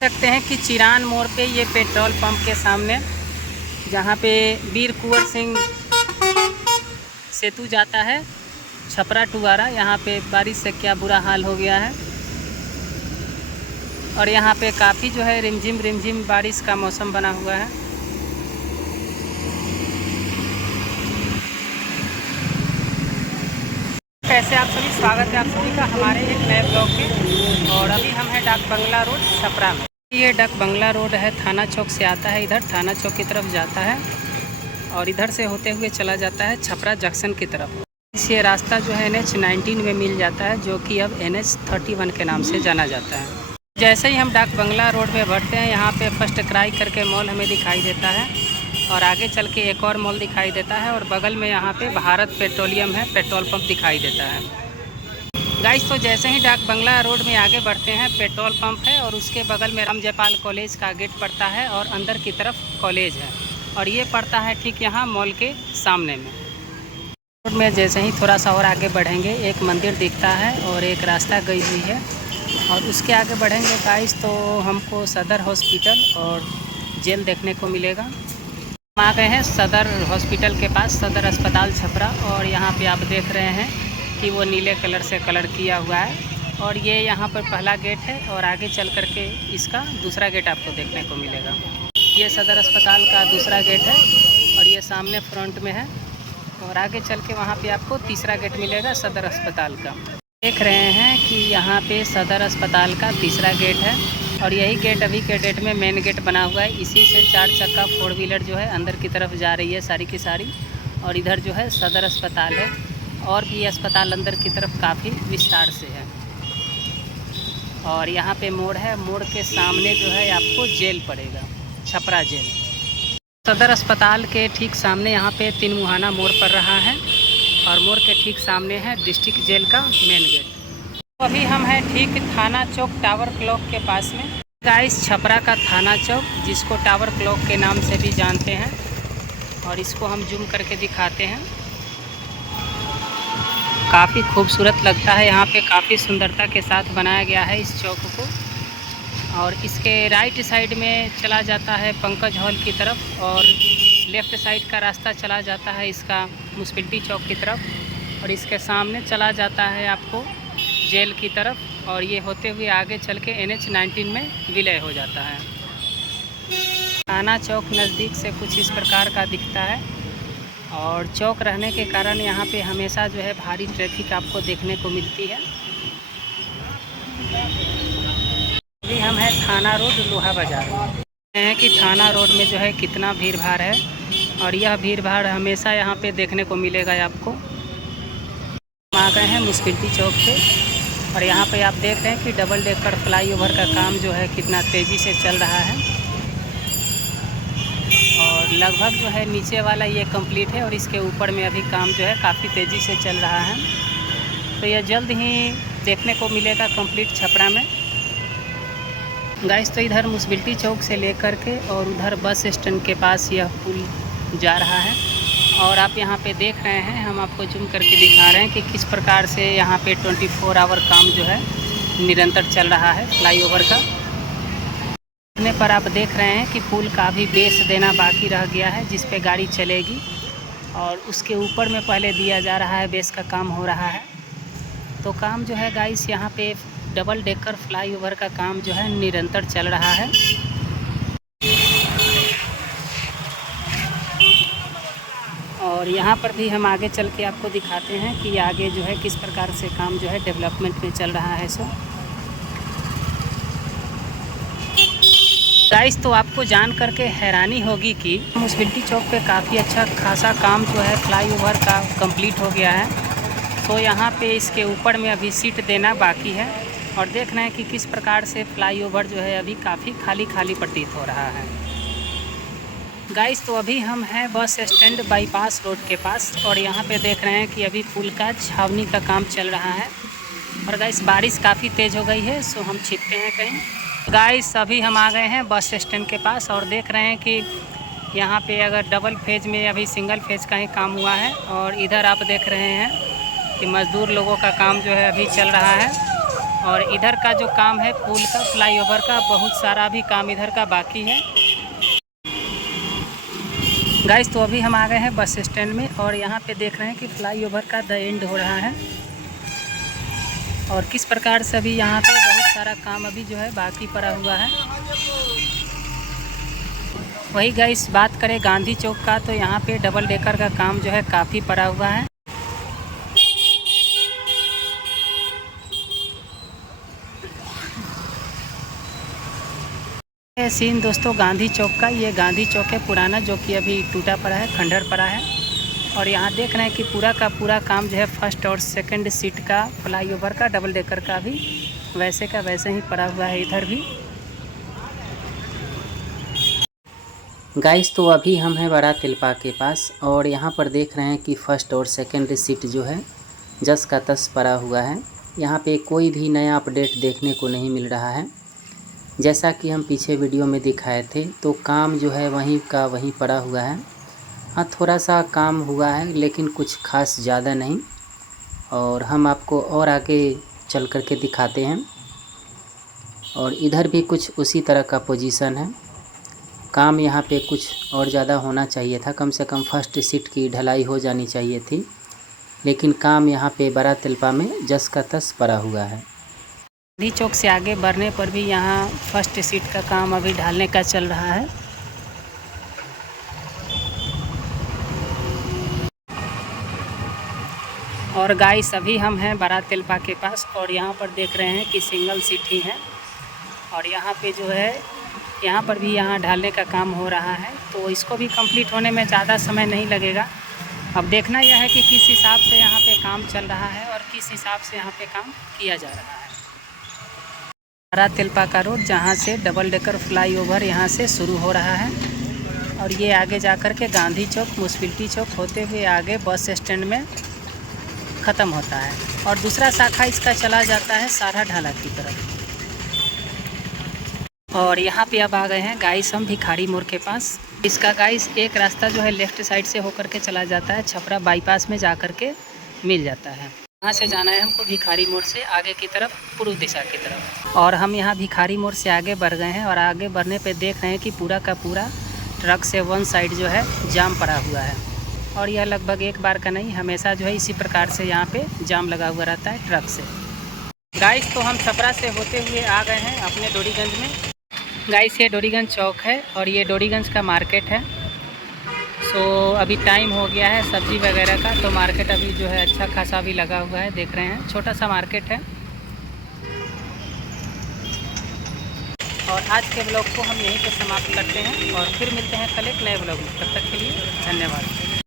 सकते हैं कि चिरान मोड़ पे ये पेट्रोल पंप के सामने जहाँ पे वीर कुंवर सिंह सेतु जाता है छपरा टुवारा, यहाँ पे बारिश से क्या बुरा हाल हो गया है। और यहाँ पे काफ़ी जो है रिमझिम बारिश का मौसम बना हुआ है। कैसे आप सभी, स्वागत है आप सभी का हमारे एक नए ब्लॉग में। और अभी हम हैं डाक बंगला रोड छपरा में। ये डाक बंगला रोड है, थाना चौक से आता है, इधर थाना चौक की तरफ जाता है और इधर से होते हुए चला जाता है छपरा जंक्शन की तरफ। ये रास्ता जो है NH 19 में मिल जाता है, जो कि अब NH 31 के नाम से जाना जाता है। जैसे ही हम डाक बंगला रोड में बढ़ते हैं, यहाँ पे फर्स्ट क्राई करके मॉल हमें दिखाई देता है और आगे चल के एक और मॉल दिखाई देता है और बगल में यहाँ पे भारत पेट्रोलियम है, पेट्रोल पंप दिखाई देता है। गाइस, तो जैसे ही डाक बंगला रोड में आगे बढ़ते हैं, पेट्रोल पंप है और उसके बगल में राम जयपाल कॉलेज का गेट पड़ता है और अंदर की तरफ कॉलेज है और ये पड़ता है ठीक यहाँ मॉल के सामने में। रोड में जैसे ही थोड़ा सा और आगे बढ़ेंगे, एक मंदिर दिखता है और एक रास्ता गई हुई है और उसके आगे बढ़ेंगे गाइस तो हमको सदर हॉस्पिटल और जेल देखने को मिलेगा। हम आ गए हैं सदर हॉस्पिटल के पास, सदर अस्पताल छपरा, और यहाँ पे आप देख रहे हैं कि वो नीले कलर से कलर किया हुआ है और ये यहाँ पर पहला गेट है और आगे चल कर के इसका दूसरा गेट आपको देखने को मिलेगा। ये सदर अस्पताल का दूसरा गेट है और ये सामने फ्रंट में है और आगे चल के वहाँ पे आपको तीसरा गेट मिलेगा सदर अस्पताल का। देख रहे हैं कि यहाँ पे सदर अस्पताल का तीसरा गेट है और यही गेट अभी के डेट में मेन गेट बना हुआ है। इसी से 4 चक्का 4 व्हीलर जो है अंदर की तरफ जा रही है सारी की सारी। और इधर जो है सदर अस्पताल है और भी अस्पताल अंदर की तरफ काफ़ी विस्तार से है। और यहाँ पे मोड़ है, मोड़ के सामने जो है आपको जेल पड़ेगा, छपरा जेल। सदर अस्पताल के ठीक सामने यहाँ पे 3 मुहाना मोड़ पड़ रहा है और मोड़ के ठीक सामने है डिस्ट्रिक्ट जेल का मेन गेट। तो अभी हम हैं ठीक थाना चौक टावर क्लॉक के पास में। गाइस, छपरा का थाना चौक, जिसको टावर क्लॉक के नाम से भी जानते हैं, और इसको हम जूम करके दिखाते हैं। काफ़ी खूबसूरत लगता है, यहाँ पे काफ़ी सुंदरता के साथ बनाया गया है इस चौक को। और इसके राइट साइड में चला जाता है पंकज हॉल की तरफ और लेफ़्ट साइड का रास्ता चला जाता है इसका म्युनिसिपैलिटी चौक की तरफ और इसके सामने चला जाता है आपको जेल की तरफ और ये होते हुए आगे चल के NH 19 में विलय हो जाता है। थाना चौक नज़दीक से कुछ इस प्रकार का दिखता है और चौक रहने के कारण यहाँ पे हमेशा जो है भारी ट्रैफिक आपको देखने को मिलती है। अभी हम हैं थाना रोड लोहा बाज़ार हैं कि थाना रोड में जो है कितना भीड़ भाड़ है और यह भीड़ भाड़ हमेशा यहाँ पे देखने को मिलेगा आपको। हम आ गए हैं म्युनिसिपैलिटी चौक पे और यहाँ पे आप देख रहे हैं कि डबल डेकर फ्लाईओवर का काम जो है कितना तेज़ी से चल रहा है और लगभग जो है नीचे वाला ये कंप्लीट है और इसके ऊपर में अभी काम जो है काफ़ी तेज़ी से चल रहा है। तो यह जल्द ही देखने को मिलेगा कंप्लीट छपरा में। गाइस, तो इधर म्युनिसिपैलिटी चौक से लेकर के और उधर बस स्टैंड के पास यह पुल जा रहा है और आप यहाँ पे देख रहे हैं, हम आपको जूम करके दिखा रहे हैं कि किस प्रकार से यहाँ पे 24 आवर काम जो है निरंतर चल रहा है फ्लाईओवर का। देखने पर आप देख रहे हैं कि पुल का भी बेस देना बाकी रह गया है जिस पे गाड़ी चलेगी और उसके ऊपर में पहले दिया जा रहा है, बेस का काम हो रहा है। तो काम जो है गाइस, यहाँ पे डबल डेकर फ्लाईओवर का काम जो है निरंतर चल रहा है। और यहाँ पर भी हम आगे चल के आपको दिखाते हैं कि आगे जो है किस प्रकार से काम जो है डेवलपमेंट में चल रहा है। सो गाइस, तो आपको जान करके हैरानी होगी कि म्युनिसिपैलिटी चौक पे काफ़ी अच्छा खासा काम जो है फ्लाईओवर का कंप्लीट हो गया है। तो यहाँ पे इसके ऊपर में अभी सीट देना बाकी है और देख रहे हैं कि किस प्रकार से फ्लाईओवर जो है अभी काफ़ी खाली खाली प्रतीत हो रहा है। गाइस, तो अभी हम हैं बस स्टैंड बाईपास रोड के पास और यहाँ पे देख रहे हैं कि अभी पुल का छावनी का काम चल रहा है। और गाइस, बारिश काफ़ी तेज़ हो गई है, सो हम छिपते हैं कहीं। गाइस, अभी हम आ गए हैं बस स्टैंड के पास और देख रहे हैं कि यहाँ पे अगर डबल फेज में अभी सिंगल फेज का ही काम हुआ है और इधर आप देख रहे हैं कि मज़दूर लोगों का काम जो है अभी चल रहा है और इधर का जो काम है पुल का, फ्लाईओवर का, बहुत सारा भी काम इधर का बाकी है। गाइस तो अभी हम आ गए हैं बस स्टैंड में और यहाँ पे देख रहे हैं कि फ्लाईओवर का द एंड हो रहा है और किस प्रकार से अभी यहाँ पे बहुत सारा काम अभी जो है बाकी पड़ा हुआ है। वही गाइस बात करें गांधी चौक का, तो यहाँ पे डबल डेकर का काम जो है काफ़ी पड़ा हुआ है। ये सीन दोस्तों गांधी चौक का, ये गांधी चौक है पुराना, जो कि अभी टूटा पड़ा है, खंडर पड़ा है। और यहाँ देख रहे हैं कि पूरा का पूरा काम जो है फर्स्ट और सेकंड सीट का, फ्लाईओवर का, डबल डेकर का भी वैसे का वैसे ही पड़ा हुआ है इधर भी। गाइस तो अभी हम हैं बड़ा तिलपा के पास और यहाँ पर देख रहे हैं कि फर्स्ट और सेकंड सीट जो है जस का तस पड़ा हुआ है। यहाँ पे कोई भी नया अपडेट देखने को नहीं मिल रहा है। जैसा कि हम पीछे वीडियो में दिखाए थे तो काम जो है वहीं का वहीं पड़ा हुआ है। हाँ थोड़ा सा काम हुआ है लेकिन कुछ खास ज़्यादा नहीं, और हम आपको और आगे चल कर के दिखाते हैं। और इधर भी कुछ उसी तरह का पोजीशन है। काम यहाँ पे कुछ और ज़्यादा होना चाहिए था, कम से कम फर्स्ट सीट की ढलाई हो जानी चाहिए थी, लेकिन काम यहाँ पे बड़ा तिलपा में जस का तस पड़ा हुआ है। गांधी चौक से आगे बढ़ने पर भी यहाँ फर्स्ट सीट का काम अभी ढालने का चल रहा है। और गाइस अभी हम हैं बड़ा तिलपा के पास और यहाँ पर देख रहे हैं कि सिंगल सीट ही है और यहाँ पे जो है यहाँ पर भी यहाँ ढालने का काम हो रहा है, तो इसको भी कंप्लीट होने में ज़्यादा समय नहीं लगेगा। अब देखना यह है कि किस हिसाब से यहाँ पे काम चल रहा है और किस हिसाब से यहाँ पे काम किया जा रहा है। बड़ा तिलपा का रोड, जहाँ से डबल डेकर फ्लाईओवर यहाँ से शुरू हो रहा है और ये आगे जा कर के गांधी चौक, म्यूनसिपलिटी चौक होते हुए आगे बस स्टैंड में ख़त्म होता है और दूसरा शाखा इसका चला जाता है सारा ढाला की तरफ। और यहाँ पे अब आ गए हैं गाइस हम भिखारी मोड़ के पास। इसका गाइस एक रास्ता जो है लेफ़्ट साइड से होकर के चला जाता है, छपरा बाईपास में जा कर के मिल जाता है। यहाँ से जाना है हमको भिखारी मोड़ से आगे की तरफ, पूर्व दिशा की तरफ। और हम यहाँ भिखारी मोड़ से आगे बढ़ गए हैं और आगे बढ़ने पे देख रहे हैं कि पूरा का पूरा ट्रक से वन साइड जो है जाम पड़ा हुआ है। और यह लगभग एक बार का नहीं, हमेशा जो है इसी प्रकार से यहाँ पे जाम लगा हुआ रहता है ट्रक से। गाइस तो हम छपरा से होते हुए आ गए हैं अपने डोरीगंज में। गाइस ये डोरीगंज चौक है और ये डोरीगंज का मार्केट है। सो अभी टाइम हो गया है सब्ज़ी वगैरह का, तो मार्केट अभी जो है अच्छा खासा भी लगा हुआ है, देख रहे हैं छोटा सा मार्केट है। और आज के ब्लॉग को हम यहीं पे समाप्त करते हैं और फिर मिलते हैं कल एक नए ब्लॉग में। तब तक के लिए धन्यवाद।